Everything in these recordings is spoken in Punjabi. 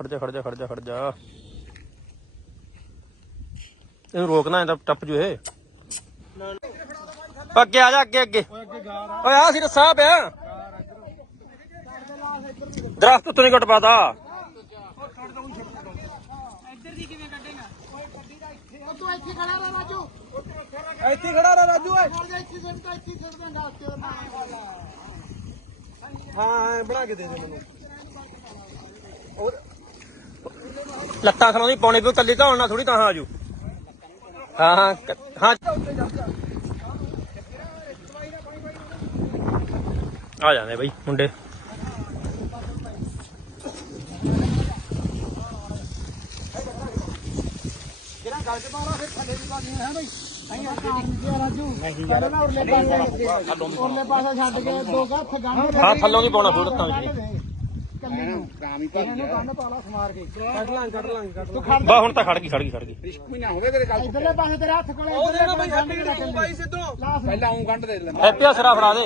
ਖੜ ਜਾ ਖੜ ਜਾ ਖੜ ਜਾ ਖੜ ਜਾ। ਇਹਨੂੰ ਰੋਕਣਾ ਇਹਦਾ ਟੱਪ ਜੂ ਇਹ। ਅੱਗੇ ਆ ਜਾ, ਅੱਗੇ ਅੱਗੇ। ਓਏ ਆ ਸੀ ਰਸਾ ਪਿਆ ਦਰਖਤ ਤੋਂ ਨਹੀਂ ਕੱਟ ਪਾਦਾ ਤੂੰ ਇੱਥੇ ਖੜਾ ਰਹਿ ਰਾਜੂ ਇੱਥੇ ਖੜਾ ਰਹਿ ਰਾਜੂ, ਓਏ। ਇੱਥੇ ਸਿੱਟ ਤਾਂ ਇੱਥੇ ਸਿੱਟ ਦੇ ਗਾਸ ਹਾਂ, ਬਣਾ ਕੇ ਦੇ ਦੇ ਮੈਨੂੰ। ਲੱਤਾਂ ਖਲਾਉਂਦੀ ਪੌਣੇ ਪੇ ਕੱਲੀ ਘਾਉਣਾ ਥੋੜੀ ਤਾਂ ਆਜੂ ਹਾਂ ਹਾਂ ਹਾਂ। ਆ ਜਾਂਦੇ ਬਈ ਮੁੰਡੇ। ਜਿਹੜਾ ਗੱਲ ਚ ਪਾਉਣਾ ਫਿਰ ਥੱਲੇ ਵੀ ਪਾਣੀ ਹੈ ਬਈ ਨਹੀਂ ਆ ਰਾਜੂ ਪਹਿਲੇ ਨਾ ਉਰਲੇ ਪਾਸੇ ਉਰਲੇ ਪਾਸੇ ਛੱਡ ਕੇ ਦੋ ਹੱਥ ਗੰਢ ਹਾਂ ਥੱਲੋਂ ਨਹੀਂ ਪਾਉਣਾ ਫੋੜ ਲੱਤਾਂ ਵਿੱਚ ਕੱਲੀ ਨੂੰ ਰਾਮੀ ਭਰ ਗਿਆ। ਗੰਢ ਪਾ ਲਾ ਸਮਾਰ ਕੇ। ਕੱਢ ਲਾਂ ਕੱਢ ਲਾਂ ਕੱਢ ਤੂੰ ਖੜ ਬਾ ਹੁਣ ਤਾਂ ਖੜ ਗਈ ਖੜ ਗਈ ਖੜ ਗਈ। ਇਧਰਲੇ ਪਾਸੇ ਤੇਰੇ ਹੱਥ ਕੋਲੇ ਉਹ ਦੇਣਾ ਬਈ ਗੰਢ ਹੱਥ ਕੇ ਨੂੰ ਬਾਈ ਸਿੱਧੋ? ਲਾਸ। ਹੈਪੀ ਆ ਸਿਰਾ ਫੜਾ ਦੇ।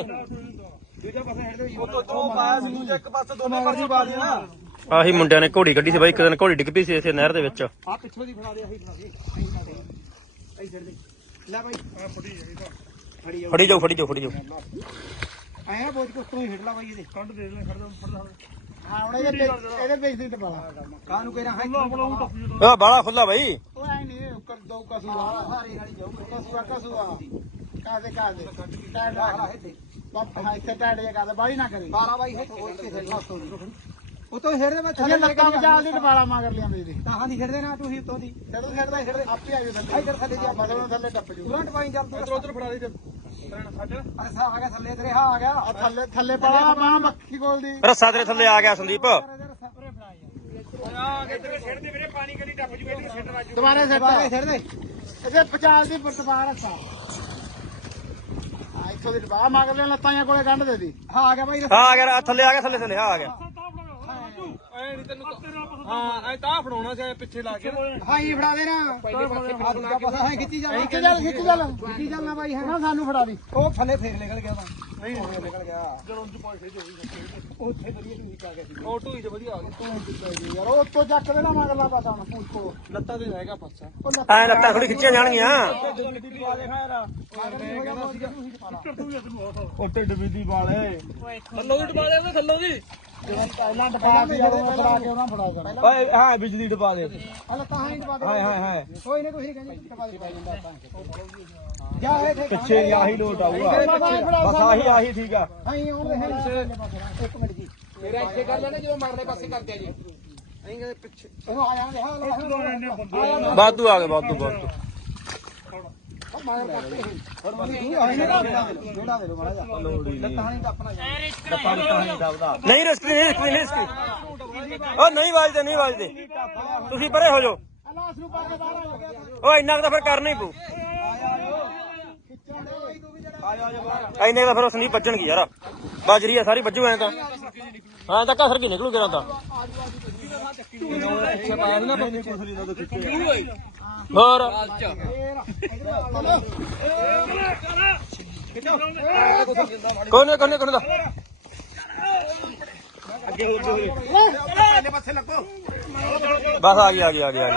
ਉਹ ਤੋਂ ਜੋ ਪਾਇਆ ਸੀ ਦੂਜੇ ਇੱਕ ਪਾਸੇ ਦੋਨੇ ਪਾਸੇ ਪਾ ਦੇ ਨਾ। ਆਹੀ ਮੁੰਡਿਆਂ ਨੇ ਘੋੜੀ ਕੱਢੀ ਸੀ ਬਾਈ ਇੱਕ ਦਿਨ ਘੋੜੀ ਡਿੱਗ ਪਈ ਸੀ ਇਸੇ ਨਹਿਰ ਦੇ ਵਿੱਚ। ਆ ਪਿੱਛੋਂ ਦੀ ਫੜਾ ਦੇ ਆਹੀ ਫੜਾ ਦੇ। ਆਹੀ ਫੜਾ ਦੇ। ਆਹੀ ਛੱਡ ਦੇ। ਲੈ ਬਾਈ। ਫੜੀ ਜਾਓ ਫੜੀ ਜਾਓ ਫੜੀ ਜਾਓ ਆਇਆ ਬੋਝ ਕੁਸ ਤੋਂ ਹੀ ਹਿੱਟ ਲਾ ਬਾਈ ਇਹਦੇ। ਕੱਢ ਦੇ ਲੈ ਖੜ ਜਾ ਇਹਦੇ ਕਾਹਨੂੰ ਕਹਿ ਰਹਾ? ਹੈ ਆ ਬਾਲਾ ਖੁੱਲਾ ਬਾਈ। ਉਹ ਐ ਨਹੀਂ ਕਰ ਦੋ ਕਸੂਆ ਸਾਰੀ ਵਾਲੀ ਜਾਊ ਕਸੂਆ ਕਸੂਆ ਕਾਦੇ ਕਾਦੇ ਬੱਪ ਹਾਂ ਇੱਥੇ ਕਾਦੇ ਬਾਈ ਨਾ ਕਰੇ। 12 ਬਾਈ ਹੈ ਉਹ ਤੋਂ ਛੇੜਦੇ ਮੈਂ ਥੱਲੇ ਲੱਗਾ ਮਚਾਲ ਦੀ ਟਪਾਲਾ ਮਾਰ ਲਿਆ ਮੇਰੇ। ਤਾਂ ਦੀ ਛੇੜਦੇ ਨਾ ਤੁਸੀਂ ਉੱਤੋਂ ਦੀ। ਛੇੜਦਾ ਛੇੜਦੇ ਆਪੇ ਆ ਜਾਓ ਥੱਲੇ। ਇੱਧਰ ਥੱਲੇ ਦੀ ਬਦਲੋਂ ਥੱਲੇ ਟੱਪ ਜੂ ਤੁਰੰਤ ਪਾਈ ਚੱਲ ਤੂੰ। ਉਧਰ ਫੜਾ ਦੇ ਅਰੇ ਆ ਗਿਆ ਥੱਲੇ ਤੇਰੇ ਹਾਂ ਆ ਗਿਆ। ਆ ਥੱਲੇ ਥੱਲੇ ਪਾ ਮਾਂ ਮੱਖੀ ਕੋਲ ਦੀ। ਰੱਸਾ ਤੇਰੇ ਥੱਲੇ ਆ ਗਿਆ ਸੰਦੀਪ। ਦੁਬਾਰਾ ਸੈੱਟ ਦੁਬਾਰਾ ਛੱਡ ਦੇ ਇਹਦੇ 50 ਦੀ ਦੁਬਾਰਾ ਰਸਾ ਆ ਇੱਥੋਂ ਦੀ ਬਾਹ ਮਗਰ ਲੈ ਲੱਤਾਂ ਜਾਂ ਕੋਲੇ ਗੰਢ ਦੇ ਦੀ। ਹਾਂ ਆ ਗਿਆ ਬਾਈ ਆ ਆ ਗਿਆ ਥੱਲੇ ਆ ਗਿਆ ਥੱਲੇ ਥੱਲੇ ਆ ਆ ਗਿਆ। ਐ ਨਹੀਂ ਤੈਨੂੰ ਹਾਂ ਐ ਤਾਂ ਫੜਾਉਣਾ ਸੀ ਪਿੱਛੇ ਲਾ ਕੇ। ਹਾਂ ਹੀ ਫੜਾ ਦੇ ਨਾ। ਪਹਿਲੇ ਪਾਸੇ ਦੂਜਾ ਪਾਸਾ ਹਾਂ ਖਿੱਚੀ ਚੱਲ ਖਿੱਚੀ ਚੱਲ ਖਿੱਚੀ ਚੱਲ ਖਿੱਚੀ ਚੱਲ ਨਾ ਬਾਈ ਹੈ ਨਾ? ਸਾਨੂੰ ਫੜਾ ਦੀ। ਉਹ ਥੱਲੇ ਫੇਰ ਨਿਕਲ ਗਿਆ ਤਾਂ ਨਹੀਂ ਨਿਕਲ ਗਿਆ। ਜਦੋਂ ਚ ਪਾਈ ਉੱਥੇ ਵਧੀਆ ਤੁਸੀਂ ਕਾ ਗਿਆ ਸੀ। ਉਹ ਢੂਈ ਚ ਵਧੀਆ ਆ ਗਿਆ ਤੂੰ ਯਾਰ ਉਹ ਉੱਤੋਂ ਚੱਕ ਦੇ ਨਾ ਮਗਰਲਾ ਪਾਸਾ ਹੁਣ ਪੂਛ। ਕੋ ਲੱਤਾਂ ਤੇ ਰਹਿ ਗਿਆ ਪਾਸਾ ਐ ਲੱਤਾਂ ਥੋੜੀ ਖਿੱਚੀਆਂ ਜਾਣਗੀਆਂ। ਉਹ ਢਿੱਡ ਵਿਧੀ ਵਾਲੇ ਥੱਲੋਂ ਦੀ ਡਬਾ ਦੇ ਉਹਦੇ ਥੱਲੋਂ ਦੀ ਪਹਿਲਾਂ ਡਪਾ ਦੀ ਜਦੋਂ ਫੜਾ ਕੇ ਉਹਨਾਂ ਫੜਾਓ ਕਰ ਓਏ ਹਾਂ ਬਿਜਲੀ ਡਬਾ ਦੇ। ਹਲ ਤਾਂ ਹੀ ਡਪਾ ਦੇ। ਹਾਏ ਹਾਏ ਹਾਏ ਕੋਈ ਨਹੀਂ ਨਹੀਂ ਕਹਿੰਦੇ ਡਪਾ ਦੇ। ਜਾਂਦਾ ਜਾ ਇਹ ਪਿੱਛੇ ਹੀ ਆਹੀ ਲੋਟ ਆਊਗਾ। ਬਸ ਆਹੀ ਆਹੀ ਠੀਕ ਆ। ਨਹੀਂ ਉਹਦੇ ਹੈ। ਇੱਕ ਮਿੰਟ ਜੀ। ਮੇਰਾ ਇੱਥੇ ਕਰ ਲੈਣਾ ਜਦੋਂ ਮਰਲੇ ਪਾਸੇ ਕਰ ਦਿਆ ਜੀ। ਨਹੀਂ ਕਹਿੰਦੇ ਪਿੱਛੇ ਇਹਨੂੰ ਆ ਜਾਣਦੇ ਹਾਂ ਲੋ ਬਾਦੂ ਆ ਗਏ ਬਾਦੂ ਬਾਦੂ ਮਾਰ ਨਹੀਂ ਰਿਸਕ ਨਹੀਂ ਰਿਸਕ ਨਹੀਂ, ਰਿਸਕ ਉਹ ਨਹੀਂ ਵੱਜਦੇ ਨਹੀਂ ਵੱਜਦੇ। ਤੁਸੀਂ ਪਰੇ ਹੋ ਜਾਓ। ਉਹ ਇੰਨਾ ਕੁ ਤਾਂ ਫਿਰ ਕਰਨਾ ਹੀ ਪਊ। ਖਿੱਚਣ ਇੰਨੇ ਕੁ ਫਿਰ ਉਸ ਨਹੀਂ ਵੱਜਣਗੀ ਯਾਰ। ਬਾਜਰੀ ਆ, ਸਾਰੀ ਵੱਜੂ ਐ ਤਾਂ। ਹਾਂ, ਤਾਂ ਕਸਰ ਕੀ ਨਿਕਲੂ ਕਿਰਾਂ ਤਾਂ ਹੋਰ। ਕੋਨੇ ਨਹੀਂ, ਕੋਈ ਨਹੀਂ ਅੱਗੇ ਹੋਰ ਪਾਸੇ ਲੱਗੋ ਬਸ ਆ ਗਈ ਆ ਗਈ ਆ ਗਈ ਆ ਗਈ।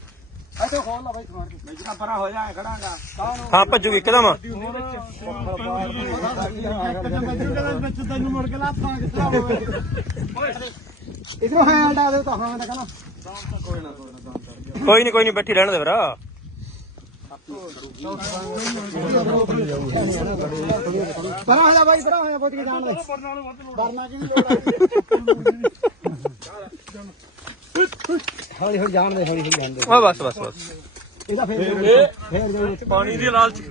ਇੱਥੇ ਖੋਲ ਲਾ ਬਾਈ ਸਮਾਨ ਕੇ। ਮੈਂ ਜਿਹਾ ਪਰਾਂ ਹੋ ਜਾ ਖੜਾਂਗਾ। ਹਾਂ ਭੱਜੂਗੀ ਇੱਕਦਮ। ਇਧਰੋਂ ਹੈ ਆਲਡਾ ਦੇ ਤਾਂ ਹਾਂ ਮੈਂ ਕਹਿੰਦਾ। ਕੋਈ ਨਹੀਂ ਕੋਈ ਨਹੀਂ ਬੈਠੀ ਰਹਿਣ ਦੇ ਵੀਰਾ ਪਰਾਂ ਹੋ ਜਾ ਬਾਈ ਪਰਾਂ ਹੋ ਜਾ ਪੁੱਤ ਕੇ ਜਾਣ ਦੇ ਡਰਨਾ ਕੀ ਲੋੜ ਹੌਲੀ ਹੌਲੀ ਜਾਣ ਦੇ ਹੌਲੀ ਹੌਲੀ ਜਾਣ ਦੇ। ਓ ਬਸ ਬਸ ਬਸ। ਇਹਦਾ ਫੇਰ ਫੇਰ ਜਾਊ ਪਾਣੀ ਦੀ ਲਾਲਚ